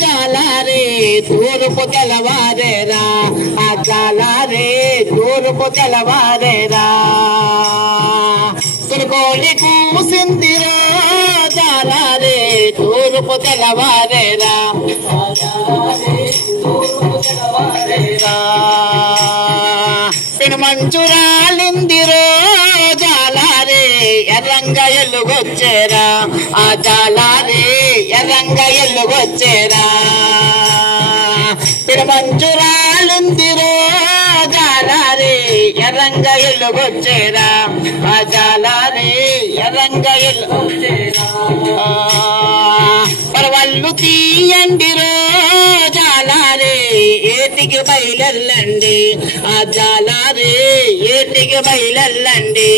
జాలారే తూర్పు తెలవారేరా ఆ జాలారే తూర్పు తెలవారేరా తురుకోడి కూసిందిరా జాలారే తూర్పు తెలవారేరా మంచురాలిందిరో జాలారే ఎర్రంగ ఎల్లుగొచ్చేరా ఆ జాలారే ఎర్రంగ ఎల్లుగొచ్చేరా మంచురాలిందిరో జాలారే ఎర్రంగ ఎల్లుగొచ్చేరా ఆ జాలారే ఎర్రంగ ఎల్లుగొచ్చేరా పరవళ్ళు తీయండిరో జాలారే ఏటికి బయలెల్లండి ఆ జాలారే ఏటికి బయలెల్లండి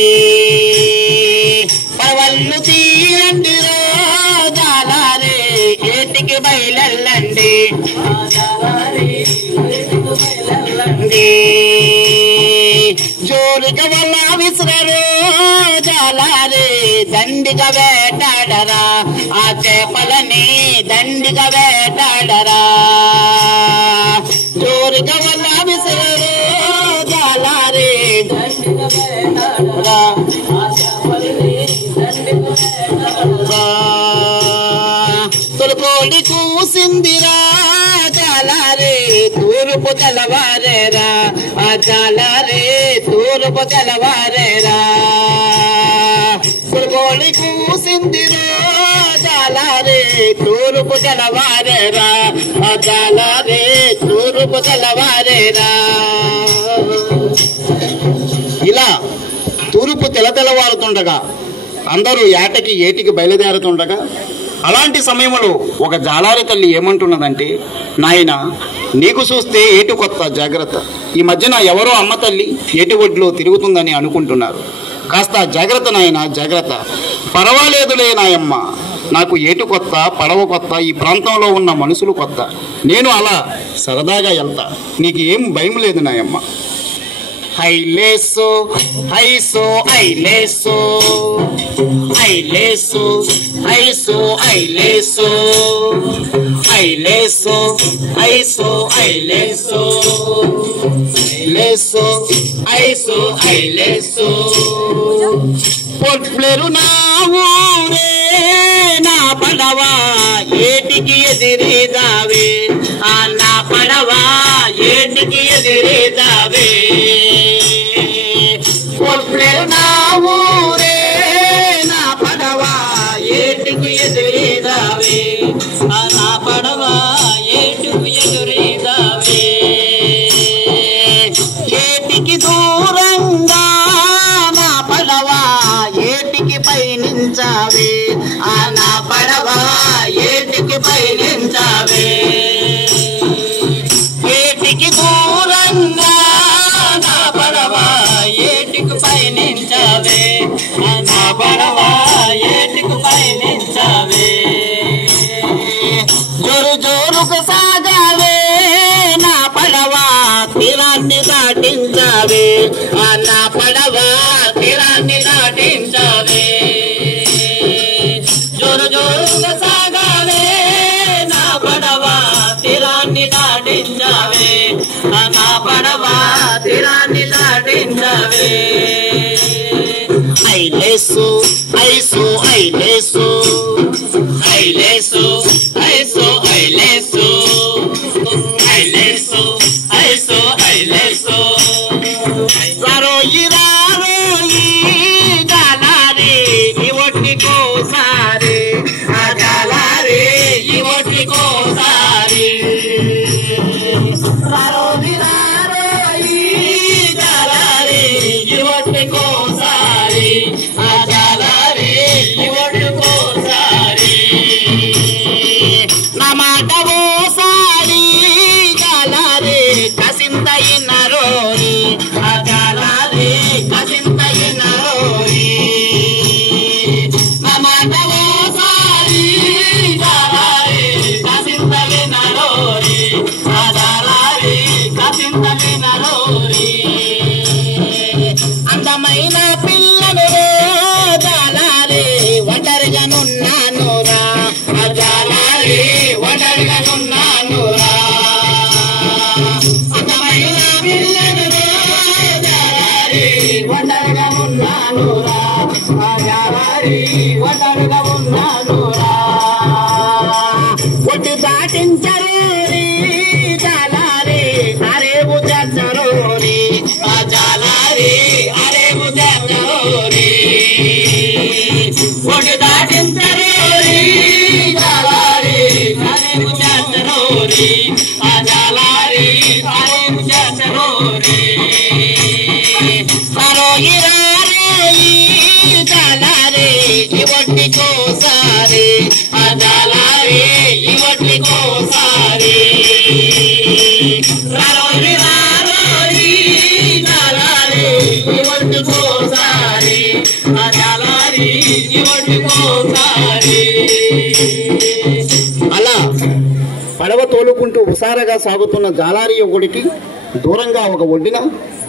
పరవళ్ళు తీయండిరో జాలారే ఏటికి బయలెల్లండి జోరుగా వల్ల విసరరు జాలారే దండిగా వేటాడరా ఆ చేపలని దండిగా వేటాడరా జోరుగా వల్ల విసరరు జాలారే దండిగా వేటాడరా తొలికోడి కూసిందిరా జాలారే తూర్పు తెలవారేరా ఆ జాలారే తూర్పు తెలవారేరా తొలికోడి కూసిందిరా జాలారే తూర్పు తెలవారేరా ఆ జాలారే తూర్పు తెలవారేరా ఇలా తూర్పు తెలవారుతుండగా అందరూ ఏటికి బయలుదేరుతుండగా అలాంటి సమయంలో ఒక జాలారి తల్లి ఏమంటున్నదంటే, నాయన నీకు చూస్తే ఏటు కొత్త జాగ్రత్త. ఈ మధ్యన ఎవరో అమ్మ తల్లి ఏటి ఒడ్లో తిరుగుతుందని అనుకుంటున్నారు. కాస్త జాగ్రత్త నాయన, జాగ్రత్త. పర్వాలేదులే నాయమ్మ, నాకు ఏటు కొత్త, పడవ కొత్త, ఈ ప్రాంతంలో ఉన్న మనుషులు కొత్త. నేను అలా సరదాగా వెళ్తా, నీకు ఏం భయం లేదు నాయమ్మ. హైలేసో హైసో ఐలేసో ఐలేసో ఐసో ఐలేసో ఐలేసో ఐసో ఐలేసో ఐలేసో ఐసో ఐలేసో పొట్లేరు నా ఊరే నా పడవ ఏటికి ఎదిరేదావే ఆ నా పడవ ఏటికి ఎదిరేదావే పొట్లేరు నా ఊరే నా పడవ ఏటికి ఎదిరేదావే ఆ నా పడవ ఏటికి ఎదిరేదావే ఏటికి దూరంగా నా పడవ ఏటికి పయనించావే ఆ నా పడవ ఏటికి పయనించావే ఏటికి దూరంగా నా పడవ ఏటికి పయనించావే నా పడవ ఏటికి పయనించావే జోరు జోరుకు సాగావే నా పడవ తీరాన్ని దాటించావే నా పడవ తీరాన్ని దాటించావే జోరు జోరుకు సాగావే నా పడవ తీరాన్ని దాటించావే నా పడవ తీరాన్ని దాటించావే ఐలేసో ఐసో ఐలేసో ఐలేసో ఐసో ఐలేసో ఐలేసో ఐసో ఐలేసో రారోయి రారోయి జాలారే ఈ ఒట్టి కోసారే ఆ జాలారే ఈ ఒట్టి కోసారే రారోయి రారోయి జాలారే ఈ ఒట్టి కోసారే ఆ జాలారే ఈ ఒట్టి కోసారే నా మాట ఓసారి జాలారే కసింతయిన రోరి ఆ జాలారే కసింతయిన రోరి నా మాట ఓసారి జాలారే కసింతయిన రోరి ఆ జాలారే కసింతయిన రోరి అందమైన పిల్లలు జాలారే ఒంటరిగా నున్నాను రా ఆ జాలారే ఒంటరిగా నున్నా ఒట్టి దాటించరోని జాలారి అరేవు చేర్చరోని ఆ జాలారి అరేవు చేర్చరోని ఒట్టి దాటించరోని జాలారి అరేవు చేర్చరోని ఆ జాలారి అరేవు చేర్చరోని జాలారి ఇవట్టి కోసారి ఆ జాలారి ఇవట్టి కోసారి జాలారి ఇవట్టి కోసారి ఆ జాలారి ఇవట్టి కోసారి. అలా పడవ తోలుకుంటూ ఉసారగా సాగుతున్న జాలారి యుగుడికి దూరంగా ఒక ఒడ్డిన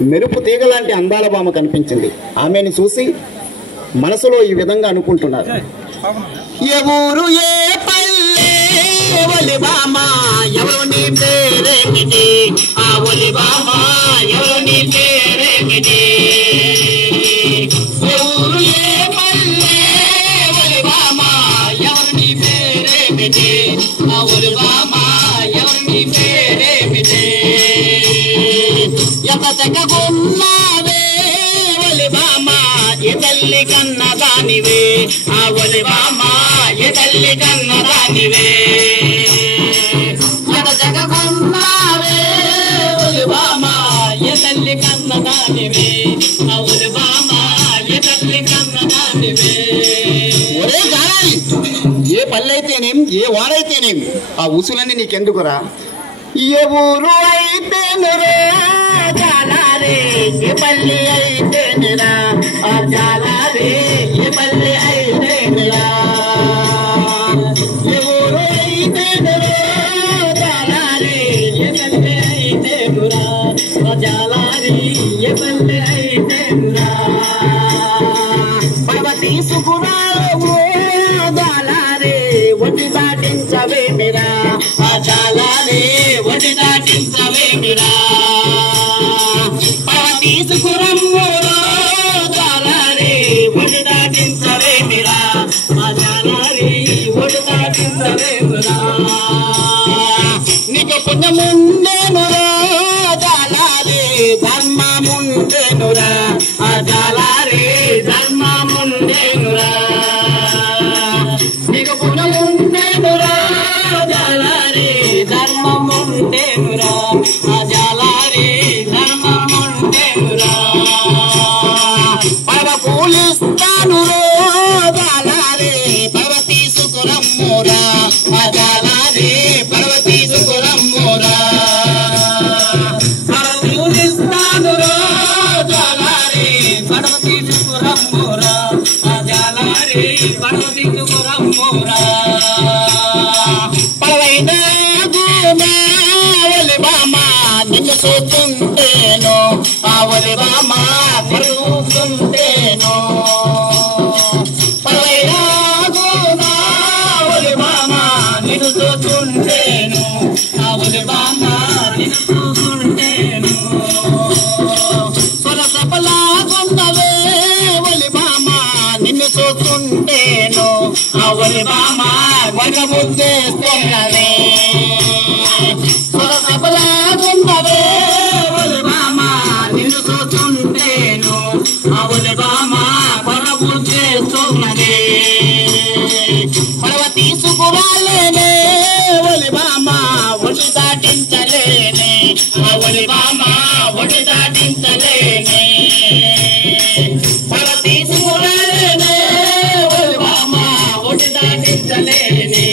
మెరుపు తీగ లాంటి అందాల భామ కనిపించింది. ఆమెను చూసి మనసులో ఈ విధంగా అనుకుంటున్నారు. ఏ ఊరు ఏ పల్లె ఒలి భామ ఎవరు నీ పేరేమిటి ఆ ఒలి భామ ఎవరు నీ పేరేమిటి ఏ ఊరు ఏ పల్లె ఒలి భామ ఎవరు నీ పేరేమిటి ఆ ఒలి భామ ఎవరు నీ పేరేమిటి ఎతగున్నావే ఒలి భామ ఏ తల్లి కన్నదానివే ఆ ఒలి భామ ఏ తల్లి కన్నదానివే ఎతగున్నావే ఒలి భామ ఏ తల్లి కన్నదానివే ఆ ఒలి భామ ఏ తల్లి కన్నదానివే. ఒరే జాలారి ఏ పల్లెైతేనేం ఏ వారైతేనేం ఆ ఉసులన్నీ నీకెందుకురా ఏ ఊరు అయితే జాలారి ఏ పల్లి అయితే నిరా ఆ జాలారి ఏ పల్లి అయితే నిరా ఏ ఊరు అయితే జాలారి ఏ పల్లి అయితే నిరా ఆ జాలారి ఏ పల్లి అయితే నిరా పడవ తీసుకురావు జాలారి ఒడ్డి దాటించవే మిరా ఆ జాలారి ఒడ్డి దాటించవే మిరా పడవ తీసుకురమ్ము జాలారి ఒడ్డి దాటించవే మిరా ఆ జాలారి ఒడ్డి దాటించవే మిరా నీకు పుణ్యముండేనురా జాలారి ధర్మముండేనురా ఆ జాలారి ధర్మముండేనురా నీకు పుణ్యముండేనురా జాలారి ధర్మముండేనురా ఆ జాలారి ధర్మముండేనురా పడవ పూలిస్తాను జాలారి పడవ తీసుకురమ్మురా ఆ జాలారి పడవ తీసుకురమ్మురా పడవ పూలిస్తాను జాలారి పడవ తీసుకురమ్మురా ఆ జాలారి పడవ తీసుకురమ్మురా పడవైనా ఒలి భామ నిన్ను చూస్తుంటేను ఆ ఒలి భామ తిరుగుతుంటేను పడవైనా ఒలి భామ నిన్ను చూస్తుంటేను ఆ ఒలి భామ నిన్ను చూస్తుంటేను సొరసపలాగున్నవే ఒలి భామ నిన్ను చూస్తుంటేను ఆ ఒలి భామ వన ముద్దేస్తున్నవే సొరసపలాగున్నవే ఒలి భామ నిన్ను చూస్తుంటేను ఆ ఒలి భామ వన ముద్దేస్తున్నదే పడవ తీసుకురాలేనే ఒలి భామ ఒడి దాటించలేనే ఆ ఒలి భామ ఒడి దాటించలేనే పడవ తీసుకురాలేనే ఒలి భామ ఒడి దాటించలేనే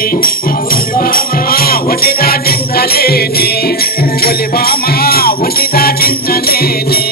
ఒడి దాటించలేనే ఒలి భామ ఒడి దాటించలేనే